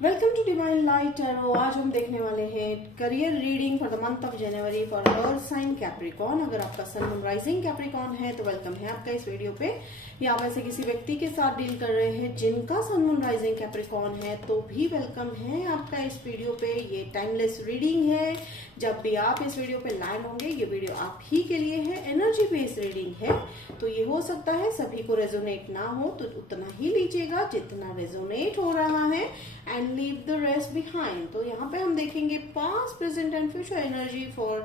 Welcome to divine light tarot. आज हम देखने वाले हैं career reading for the month of January for your sign Capricorn. अगर आपका सन मून राइजिंग कैप्रिकॉर्न है तो वेलकम है आपका इस वीडियो पे। या आप ऐसे किसी व्यक्ति के साथ डील कर रहे हैं जिनका सन मून राइजिंग कैप्रिकॉर्न है तो भी वेलकम है आपका इस वीडियो पे। ये टाइमलेस रीडिंग है। जब भी आप इस वीडियो पे लाइव होंगे ये वीडियो आप ही के लिए है। एनर्जी बेस्ड रीडिंग है तो ये हो सकता है सभी को रेजोनेट ना हो तो उतना ही लीजिएगा जितना रेजोनेट हो रहा है and leave the rest behind. तो यहाँ पे हम देखेंगे past present and future energy for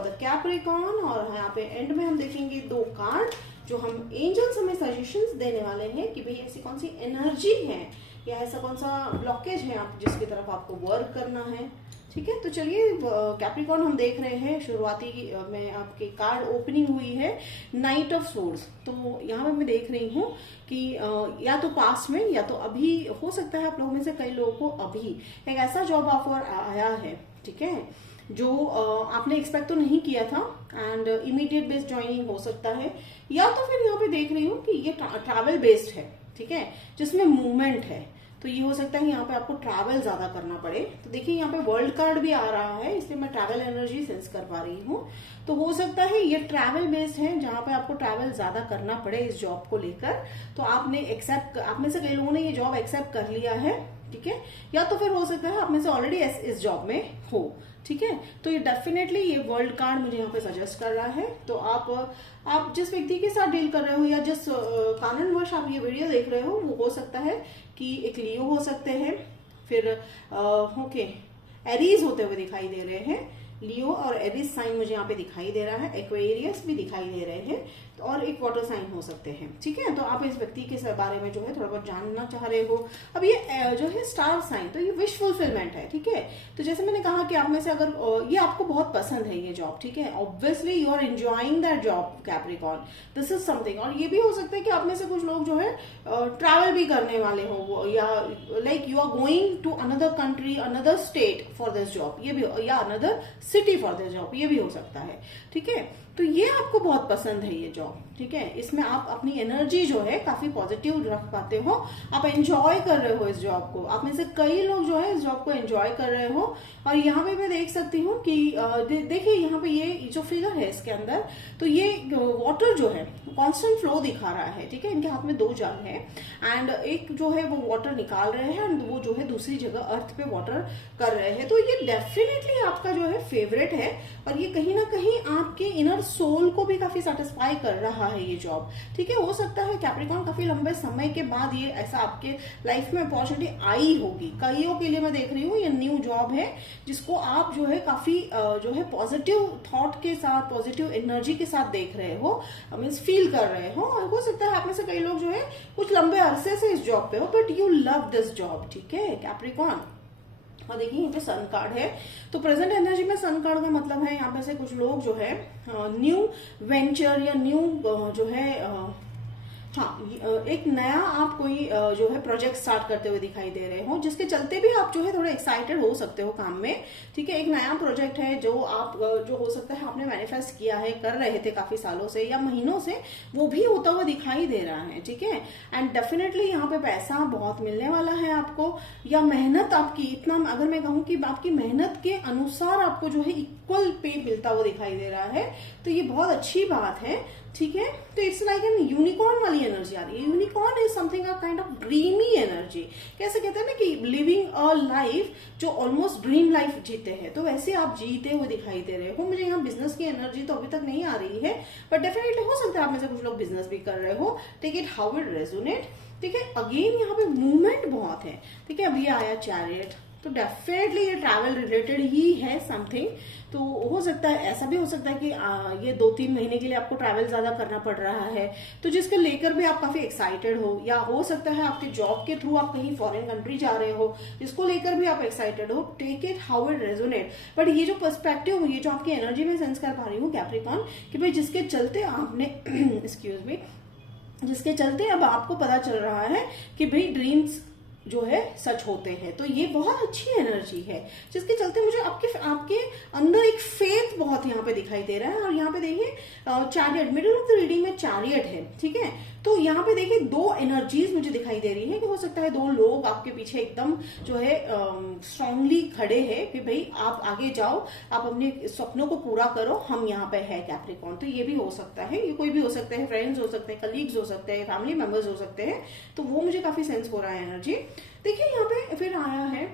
the Capricorn. और यहाँ पे एंड में हम देखेंगे दो कार्ड जो हम एंजल्स हमें सजेशंस देने वाले हैं कि भाई ऐसी कौन सी एनर्जी है या ऐसा कौन सा ब्लॉकेज है आप जिसकी तरफ आपको वर्क करना है। ठीक है, तो चलिए कैप्रिकॉर्न हम देख रहे हैं। शुरुआती में आपके कार्ड ओपनिंग हुई है नाइट ऑफ सोर्ड्स। तो यहाँ पे मैं देख रही हूँ कि या तो पास्ट में या तो अभी हो सकता है आप लोगों में से कई लोगों को अभी एक ऐसा जॉब ऑफर आया है, ठीक है, जो आपने एक्सपेक्ट तो नहीं किया था एंड इमीडिएट बेस्ड ज्वाइनिंग हो सकता है। या तो फिर यहाँ पे देख रही हूँ कि ये ट्रैवल बेस्ड है, ठीक है, जिसमें मूवमेंट है। तो ये हो सकता है यहाँ पे आपको ट्रैवल ज्यादा करना पड़े। तो देखिए यहाँ पे वर्ल्ड कार्ड भी आ रहा है इसलिए मैं ट्रैवल एनर्जी सेंस कर पा रही हूँ। तो हो सकता है ये ट्रैवल बेस्ड है जहां पे आपको ट्रैवल ज्यादा करना पड़े इस जॉब को लेकर। तो आप में से कई लोगों ने ये जॉब एक्सेप्ट कर लिया है, ठीक है। या तो फिर हो सकता है आप में से ऑलरेडी इस जॉब में हो, ठीक है। तो ये डेफिनेटली ये वर्ल्ड कार्ड मुझे यहाँ पे सजेस्ट कर रहा है। तो आप जिस व्यक्ति के साथ डील कर रहे हो या जिस कारणवश आप ये वीडियो देख रहे हो वो हो सकता है कि एक लियो हो सकते हैं, फिर ओके एरीज होते हुए दिखाई दे रहे हैं। लियो और एरीज साइन मुझे यहाँ पे दिखाई दे रहा है। एक्वेरियस भी दिखाई दे रहे हैं और एक वाटर साइन हो सकते हैं, ठीक है। तो आप इस व्यक्ति के बारे में जो है थोड़ा बहुत जानना चाह रहे हो। अब ये जो है स्टार साइन, तो ये विश फुलफिलमेंट है, ठीक है। तो जैसे मैंने कहा कि आप में से अगर ये आपको बहुत पसंद है ये जॉब, ठीक है, obviously you are enjoying that job Capricorn, this is something. और ये भी हो सकता है कि आप में से कुछ लोग जो है ट्रैवल भी करने वाले हो या like you are going to another country another state for this job, ये भी, या another city for this job, ये भी हो सकता है, ठीक है। तो ये आपको बहुत पसंद है ये जॉब, ठीक है। इसमें आप अपनी एनर्जी जो है काफी पॉजिटिव रख पाते हो, आप एंजॉय कर रहे हो इस जॉब को। आप में से कई लोग जो है इस जॉब को एंजॉय कर रहे हो। और यहाँ पे मैं देख सकती हूँ कि देखिए यहाँ पे ये जो फिगर है इसके अंदर, तो ये वाटर जो है कांस्टेंट फ्लो दिखा रहा है, ठीक है। इनके हाथ में दो जग है एंड एक जो है वो वाटर निकाल रहे हैं एंड वो जो है दूसरी जगह अर्थ पे वाटर कर रहे हैं। तो ये डेफिनेटली आपका जो है फेवरेट है और ये कहीं ना कहीं आपके इनर सोल को भी काफी सेटिस्फाई कर रहा है ये जॉब, ठीक है। हो सकता है कैप्रिकॉर्न काफी लंबे समय के बाद ये ऐसा आपके लाइफ में अपॉर्चुनिटी आई होगी। कईयों के लिए मैं देख रही हूँ ये न्यू जॉब है जिसको आप जो है काफी जो है पॉजिटिव थॉट के साथ, पॉजिटिव एनर्जी के साथ देख रहे हो, मीन्स फील कर रहे हो। और हो सकता है आप में से कई लोग जो है कुछ लंबे अरसे से इस जॉब पे हो but you love this job, ठीक है कैप्रिकॉर्न। और देखिए यहाँ पे सन कार्ड है। तो प्रेजेंट एनर्जी में सन कार्ड का मतलब है यहाँ पे से कुछ लोग जो है न्यू वेंचर या न्यू जो है एक नया आप कोई जो है प्रोजेक्ट स्टार्ट करते हुए दिखाई दे रहे हो जिसके चलते भी आप जो है थोड़े एक्साइटेड हो सकते हो काम में, ठीक है। एक नया प्रोजेक्ट है जो आप जो हो सकता है आपने मैनिफेस्ट किया है, कर रहे थे काफी सालों से या महीनों से, वो भी होता हुआ दिखाई दे रहा है, ठीक है। एंड डेफिनेटली यहाँ पे पैसा बहुत मिलने वाला है आपको, या मेहनत आपकी इतना, अगर मैं कहूँ कि आपकी मेहनत के अनुसार आपको जो है इक्वल पे मिलता हुआ दिखाई दे रहा है। तो ये बहुत अच्छी बात है, ठीक है। तो इट्स लाइक एन यूनिकॉर्न वाली एनर्जी आ रही है। Unicorn is something a kind of dreamy energy. कैसे कहते हैं ना कि लिविंग अ लाइफ जो ऑलमोस्ट ड्रीम लाइफ जीते हैं, तो वैसे आप जीते हुए दिखाई दे रहे हो। मुझे यहाँ बिजनेस की एनर्जी तो अभी तक नहीं आ रही है बट डेफिनेटली हो सकता है आप में से कुछ लोग बिजनेस भी कर रहे हो, take it how it resonate, ठीक है। अगेन यहाँ पे मूवमेंट बहुत है, ठीक है। अभी आया चैरियट, तो डेफिनेटली ये ट्रैवल रिलेटेड ही है समथिंग। तो हो सकता है, ऐसा भी हो सकता है कि ये 2-3 महीने के लिए आपको ट्रैवल ज्यादा करना पड़ रहा है तो जिसके लेकर भी आप काफी एक्साइटेड हो, या हो सकता है आपके जॉब के थ्रू आप कहीं फॉरेन कंट्री जा रहे हो जिसको लेकर भी आप एक्साइटेड हो। Take it how it resonate. But ये जो पर्सपेक्टिव, ये जो आपकी एनर्जी में सेंस कर पा रही हूँ कैप्रिकॉर्न, कि भाई जिसके चलते आपने एक्सक्यूज मी, जिसके चलते अब आपको पता चल रहा है कि भाई ड्रीम्स जो है सच होते हैं। तो ये बहुत अच्छी एनर्जी है जिसके चलते मुझे आपके अंदर एक फेथ बहुत यहाँ पे दिखाई दे रहा है। और यहाँ पे देखिए chariot, middle of the reading में चैरियट है, ठीक है। तो यहाँ पे देखिए दो एनर्जीज मुझे दिखाई दे रही है कि हो सकता है दो लोग आपके पीछे एकदम जो है स्ट्रांगली खड़े हैं कि भाई आप आगे जाओ, आप अपने सपनों को पूरा करो, हम यहाँ पे है कैप्रिकॉर्न। तो ये भी हो सकता है, ये कोई भी हो सकता है, फ्रेंड्स हो सकते हैं, कलीग्स हो सकते हैं, फैमिली मेंबर्स हो सकते हैं। तो वो मुझे काफी सेंस हो रहा है एनर्जी। देखिए यहाँ पे फिर आया है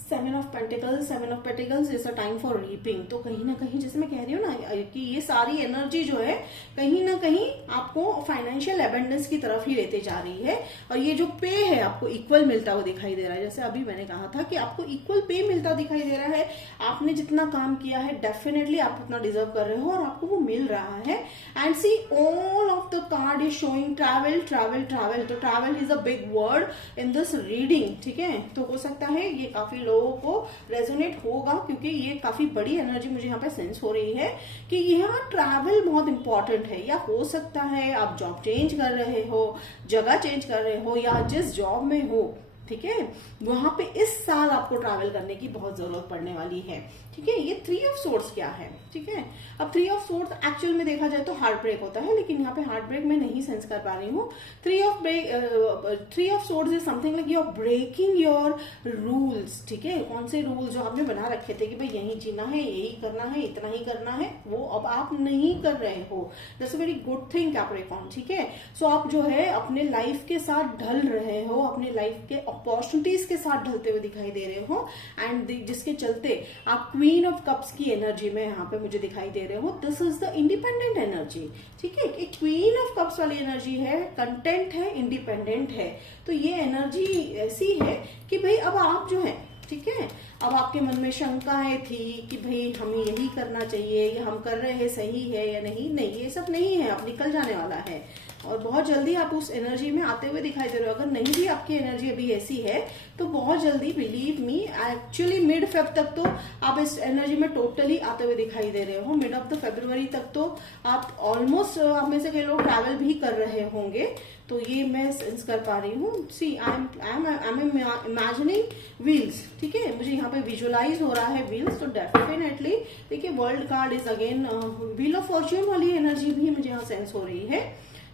seven of pentacles. Seven of pentacles is a time for reaping. तो कहीं ना कहीं जैसे मैं कह रही हूँ ना कि ये सारी एनर्जी जो है कहीं ना कहीं आपको फाइनेंशियल एबंडेंस की तरफ ही लेते जा रही है। और ये जो पे है आपको इक्वल मिलता हुआ दिखाई दे रहा है। जैसे अभी मैंने कहा था कि आपको इक्वल पे मिलता दिखाई दे रहा है। आपने जितना काम किया है डेफिनेटली आप उतना डिजर्व कर रहे हो और आपको वो मिल रहा है। And see all of the card is showing travel travel travel. तो travel is a big word in this reading, ठीक है। तो हो सकता है ये काफी लोगों को रेजोनेट होगा क्योंकि ये काफी बड़ी एनर्जी मुझे यहाँ पे सेंस हो रही है कि यहाँ ट्रैवल बहुत इंपॉर्टेंट है। या हो सकता है आप जॉब चेंज कर रहे हो, जगह चेंज कर रहे हो, या जिस जॉब में हो, ठीक है, वहां पे इस साल आपको ट्रैवल करने की बहुत जरूरत पड़ने वाली है, ठीक है। ये थ्री ऑफ सोर्ड्स क्या है, ठीक है। अब थ्री ऑफ सोर्ड्स एक्चुअल में देखा जाए तो हार्ट ब्रेक होता है, लेकिन यहाँ पे हार्ट ब्रेक में नहीं सेंस कर पा रही हूँ। Three of swords is something like you are breaking your rules, ठीक है। कौन से रूल्स जो आपने बना रखे थे कि भाई यही जीना है, यही करना है, इतना ही करना है, वो अब आप नहीं कर रहे हो। That's a very good thing Capricorn, ठीक है। सो आप जो है अपने लाइफ के साथ ढल रहे हो, अपने लाइफ के अपॉर्चुनिटीज के साथ ढलते हुए दिखाई दे रहे हो। एंड जिसके चलते आप क्वीन ऑफ कप्स की एनर्जी में यहाँ पे मुझे दिखाई दे रहे हो। This is the independent energy, ठीक है। एक क्वीन ऑफ कप्स वाली एनर्जी है, कंटेंट है, इंडिपेंडेंट है। तो ये एनर्जी ऐसी है कि भाई अब आप जो है, ठीक है, अब आपके मन में शंकाएं थी कि भाई हमें यही करना चाहिए, या हम कर रहे हैं सही है या नहीं, ये सब नहीं है, अब निकल जाने वाला है। और बहुत जल्दी आप उस एनर्जी में आते हुए दिखाई दे रहे हो। अगर नहीं भी आपकी एनर्जी अभी ऐसी है तो बहुत जल्दी, believe me, actually mid Feb तक तो आप इस एनर्जी में टोटली आते हुए दिखाई दे रहे हो। मिड ऑफ द फरवरी तक तो आप ऑलमोस्ट, आप में से कई लोग ट्रैवल भी कर रहे होंगे। तो ये मैं सेंस कर पा रही हूँ। सी आई एम इमेजिनिंग व्हील्स, ठीक है, मुझे यहाँ पे विजुअलाइज हो रहा है व्हील्स। तो डेफिनेटली देखिए world card is again wheel of Fortune वाली एनर्जी भी मुझे यहाँ सेंस हो रही है।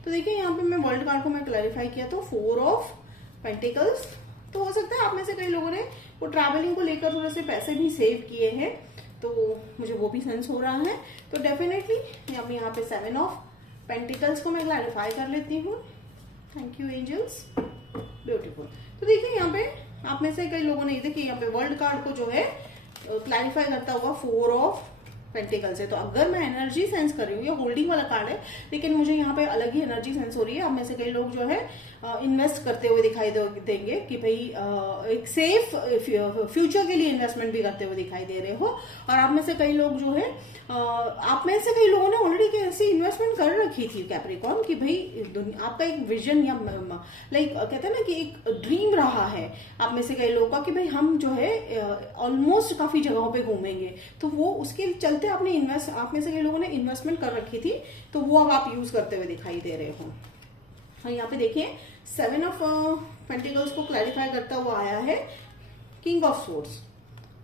तो देखिए यहाँ पे मैं वर्ल्ड कार्ड को मैं क्लैरिफाई किया तो फोर ऑफ पेंटिकल्स। तो हो सकता है आप में से कई लोगों ने वो ट्रैवलिंग को लेकर थोड़े से पैसे भी सेव किए हैं, तो मुझे वो भी सेंस हो रहा है। तो डेफिनेटली अब यहाँ पे सेवन ऑफ पेंटिकल्स को मैं क्लैरिफाई कर लेती हूँ। Thank you angels, beautiful. तो देखिए यहाँ पे आप में से कई लोगों ने, देखिए यहाँ पे वर्ल्ड कार्ड को जो है क्लैरिफाई करता हुआ फोर ऑफ पेंटिकल्स है। तो अगर मैं एनर्जी सेंस कर रही हूँ, ये होल्डिंग वाला कार्ड है, लेकिन मुझे यहाँ पे अलग ही एनर्जी सेंस हो रही है। अब में से कई लोग जो है इन्वेस्ट करते हुए दिखाई देंगे कि भाई एक सेफ फ्यूचर के लिए इन्वेस्टमेंट भी करते हुए दिखाई दे रहे हो। और आप में से कई लोग जो है, आप में से कई लोगों ने ऑलरेडी ऐसी इन्वेस्टमेंट कर रखी थी कैप्रिकॉर्न कि भाई आपका एक विजन या लाइक कहते हैं ना कि एक ड्रीम रहा है आप में से कई लोगों का कि भाई हम जो है ऑलमोस्ट काफी जगहों पे घूमेंगे। तो वो उसके चलते आप में से कई लोगों ने इन्वेस्टमेंट कर रखी थी, तो वो अब आप यूज करते हुए दिखाई दे रहे हो। और यहाँ पे देखिए सेवन ऑफ पेंटिकल्स को क्लैरिफाई करता हुआ आया है किंग ऑफ सोर्ड्स,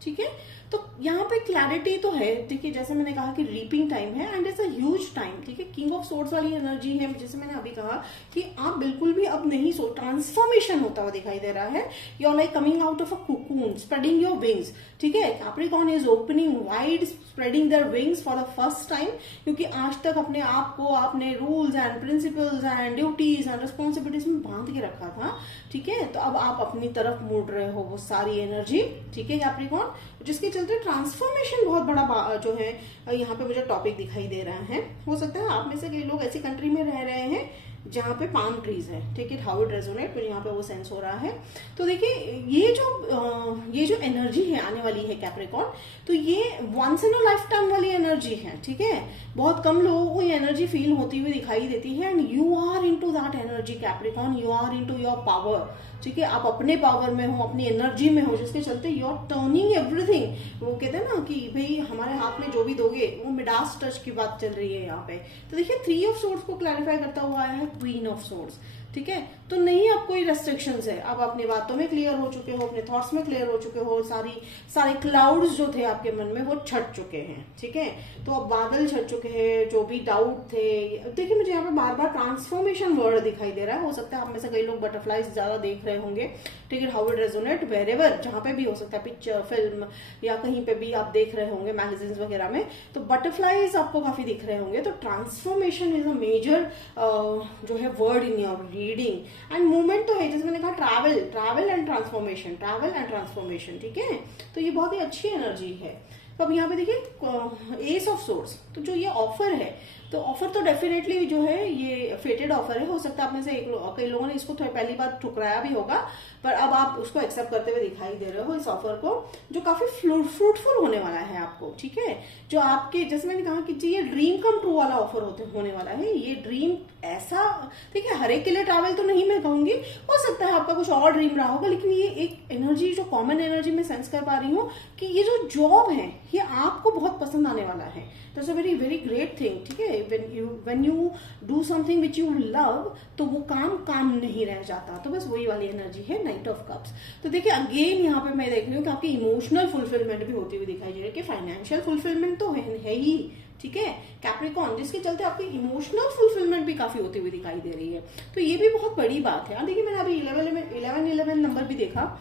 ठीक है। तो यहाँ पे क्लैरिटी तो है, देखिए जैसे मैंने कहा कि रीपिंग टाइम है and it's a huge time, ठीक है। किंग ऑफ सोर्ड्स वाली एनर्जी है, जैसे मैंने अभी कहा कि आप बिल्कुल भी अब नहीं सो, ट्रांसफॉर्मेशन होता हुआ दिखाई दे रहा है। You are like coming out of a cocoon, spreading your wings, ठीक है। Capricorn is opening wide, spreading their wings for the first time, क्योंकि आज तक अपने आप को आपने rules and principles and duties and responsibilities में बांध के रखा था, ठीक है। तो अब आप अपनी तरफ मुड़ रहे हो वो सारी एनर्जी, ठीक है कैप्रिकॉर्न, जिसके चलते ट्रांसफॉर्मेशन बहुत बड़ा जो है यहाँ पे मुझे टॉपिक दिखाई दे रहा है। हो सकता है आप में से कई लोग ऐसी कंट्री में रह रहे हैं जहाँ पे पाम ट्रीज है, ठीक है, हाउ इट रेजोनेट, मुझे यहाँ पे वो सेंस हो रहा है। तो देखिए ये जो एनर्जी है आने वाली है कैप्रिकॉर्न, तो ये once in a lifetime वाली एनर्जी है, ठीक है। बहुत कम लोगों को ये एनर्जी फील होती हुई दिखाई देती है and you are into that energy Capricorn, you are into your power, ठीक है। आप अपने पावर में हो, अपनी एनर्जी में हो, जिसके चलते यू आर टर्निंग एवरीथिंग। वो कहते हैं ना कि भाई हमारे हाथ में जो भी दोगे, वो मिडास टच की बात चल रही है यहाँ पे। तो देखिए थ्री ऑफ सोर्ड्स को क्लैरिफाई करता हुआ आया है क्वीन ऑफ सोर्ड्स। ठीक है। तो नहीं अब कोई रेस्ट्रिक्शंस है, अब अपनी बातों में क्लियर हो चुके हो, अपने थॉट्स में क्लियर हो चुके हो, सारे क्लाउड्स जो थे आपके मन में वो छट चुके हैं, ठीक है। तो अब बादल छट चुके हैं, जो भी डाउट थे। देखिए मुझे यहाँ पे बार बार ट्रांसफॉर्मेशन वर्ड दिखाई दे रहा है, हो सकता है आप में से कई लोग बटरफ्लाइज ज्यादा देख रहे होंगे, ठीक है। हाउ इट रेजोनेट वेरेवर, जहां पे भी हो सकता है, पिक्चर, फिल्म या कहीं पे भी आप देख रहे होंगे मैगजीन्स वगैरह में, तो बटरफ्लाइज आपको काफी दिख रहे होंगे। तो ट्रांसफॉर्मेशन इज अ मेजर जो है word in your reading. And movement तो है, जैसे मैंने कहा ट्रैवल एंड ट्रांसफॉर्मेशन, ठीक है। तो ये बहुत ही अच्छी एनर्जी है। तो अब यहाँ पे देखिए एस ऑफ सोर्स, तो जो ये ऑफर है, तो ऑफर तो डेफिनेटली जो है ये फेटेड ऑफर है। हो सकता है आप में से कई लोगों ने इसको पहली बार ठुकराया भी होगा, पर अब आप उसको एक्सेप्ट करते हुए दिखाई दे रहे हो इस ऑफर को, जो काफी फ्रूटफुल होने वाला है आपको, ठीक है। जो आपके, जैसे मैंने कहा कि ये ड्रीम कम ट्रू वाला ऑफर होने वाला है। ये ड्रीम ऐसा, देखिए हर एक के लिए ट्रैवल तो नहीं मैं कहूंगी, हो सकता है आपका कुछ और ड्रीम रहा होगा, लेकिन ये एक एनर्जी जो कॉमन एनर्जी में सेंस कर पा रही हूँ कि ये जो जॉब है ये आपको बहुत पसंद आने वाला है। That's a very very great thing, ठीक है। When you do something which you love, तो वो काम नहीं रह जाता। तो बस वही वाली एनर्जी है नाइट ऑफ कप्स। तो देखिए अगेन यहाँ पे मैं देख रही हूँ कि आपकी इमोशनल फुलफिलमेंट भी होती हुई दिखाई दे रही है, कि फाइनेंशियल फुलफिलमेंट तो है ही, ठीक है, कैप्रिकॉर्न, जिसके चलते आपकी इमोशनल फुलफिलमेंट भी काफी होती हुई दिखाई दे रही है। तो ये भी बहुत बड़ी बात है। देखिए मैंने अभी 11 नंबर भी देखा,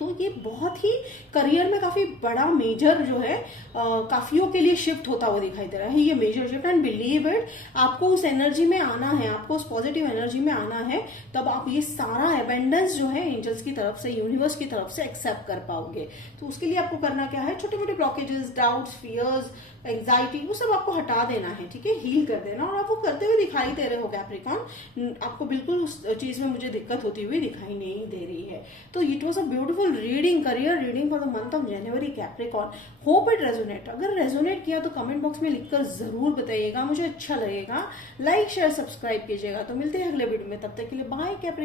तो ये बहुत ही करियर में काफी बड़ा मेजर जो है काफियों के लिए शिफ्ट होता हुआ दिखाई दे रहा है, ये major shift. And believe it, आपको उस एनर्जी में आना है, आपको उस पॉजिटिव एनर्जी में आना है, तब आप ये सारा एबेंडेंस जो है एंजल्स की तरफ से, यूनिवर्स की तरफ से एक्सेप्ट कर पाओगे। तो उसके लिए आपको करना क्या है, छोटे मोटे ब्लॉकेजेस, डाउट्स, फियर्स, एंजाइटी, वो सब आपको हटा देना है, ठीक है, हील कर देना। और आप वो करते हुए दिखाई दे रहे हो कैप्रिकॉर्न, आपको बिल्कुल उस चीज में मुझे दिक्कत होती हुई दिखाई नहीं दे रही है। तो it was a beautiful reading, career reading for the month of January Capricorn. Hope it resonate. अगर रेजोनेट किया तो कमेंट बॉक्स में लिखकर जरूर बताइएगा, मुझे अच्छा लगेगा। लाइक शेयर सब्सक्राइब कीजिएगा। तो मिलते हैं अगले वीडियो में, तब तक के लिए बाय कैप्रिकॉर्न।